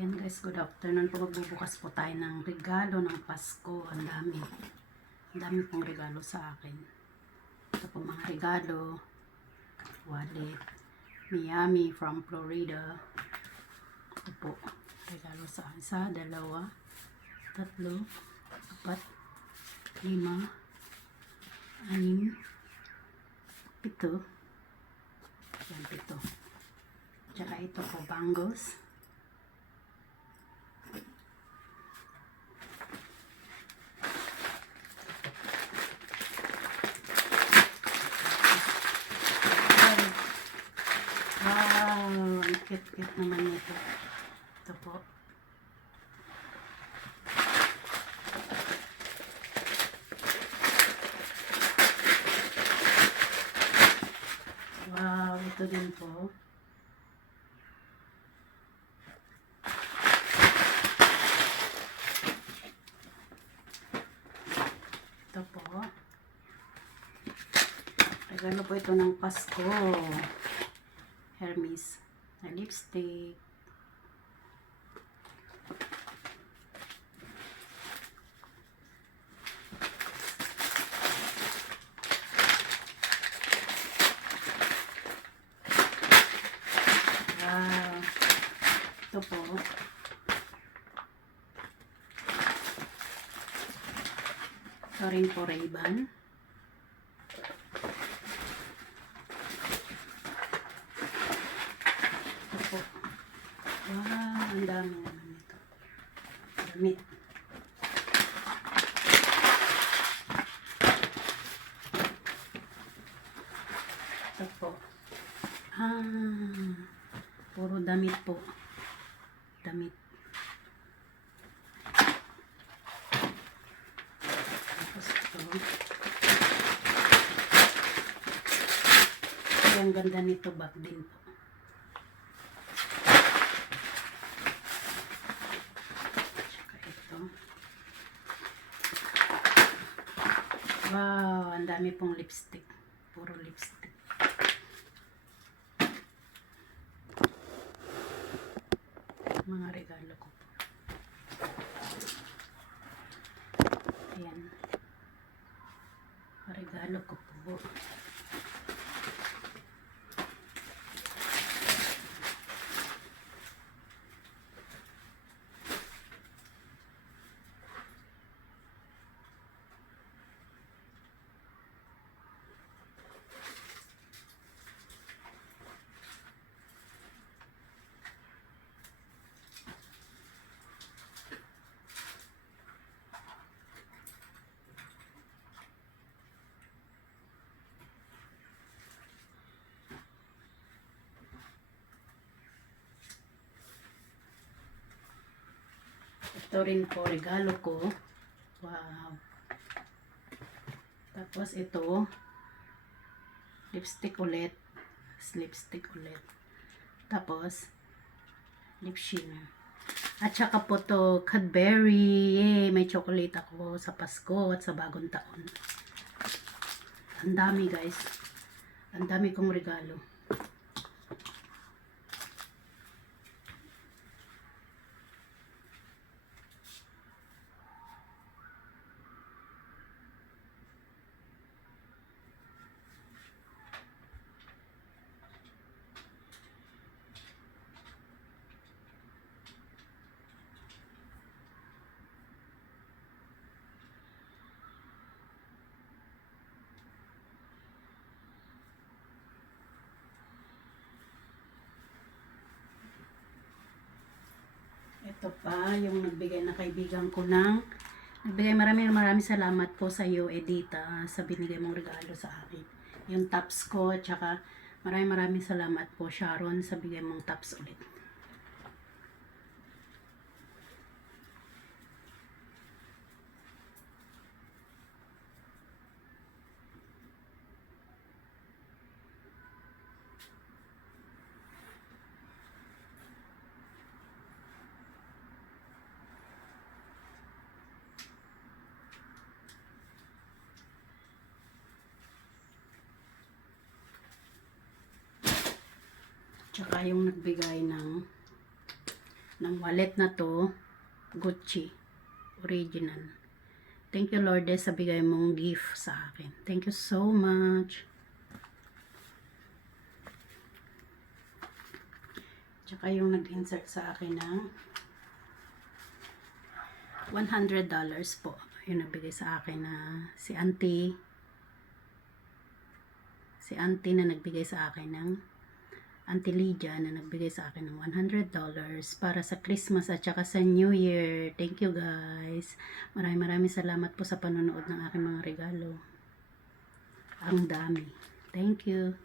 Yan guys, good afternoon po. Magbubukas po tayo ng regalo ng Pasko. Ang dami. Ang dami pong regalo sa akin. Ito po mga regalo. Wallet. Miami from Florida. Ito po. Regalo sa isa, dalawa, tatlo, apat, lima, anim, pito. Yan, pito. Tsaka ito po, bangles. Wow, ang cute-cute naman ito. Ito po. Wow, ito din po. Ito po. Regalo po ito ng Pasko. Hermes na lipstick. Wow. Ito po. Ito rin po Ray-Ban. Wow, ang dami naman ito. Damit. Ito po. Puro damit po. Damit. Tapos ito. Ang ganda nito, bag din po. Wow, ang dami pong lipstick. Puro lipstick. Mga regalo ko po. Ayan. Regalo ko po. Ito rin po, regalo ko. Wow. Tapos ito, lipstick ulit. Lipstick ulit. Tapos, lip sheen. At saka po to, Cadbury. Yay! May chocolate ako sa Pasko at sa bagong taon. Ang dami guys. Ang dami kong regalo. Ito pa, yung nagbigay na kaibigan ko ng maraming salamat po sa iyo, Edita, sa binigay mong regalo sa akin. Yung tops ko, tsaka maraming salamat po, Sharon, sa bigay mong tops ulit. Tsaka yung nagbigay ng ng wallet na to, Gucci original. Thank you, Lourdes, sa bigay mong gift sa akin. Thank you so much. Tsaka yung nag-insert sa akin ng $100 po. Yung nagbigay sa akin na si auntie. Si auntie na nagbigay sa akin ng Auntie Lydia na nagbigay sa akin ng $100 para sa Christmas at saka sa New Year. Thank you, guys. Maraming salamat po sa panonood ng aking mga regalo. Ang dami. Thank you.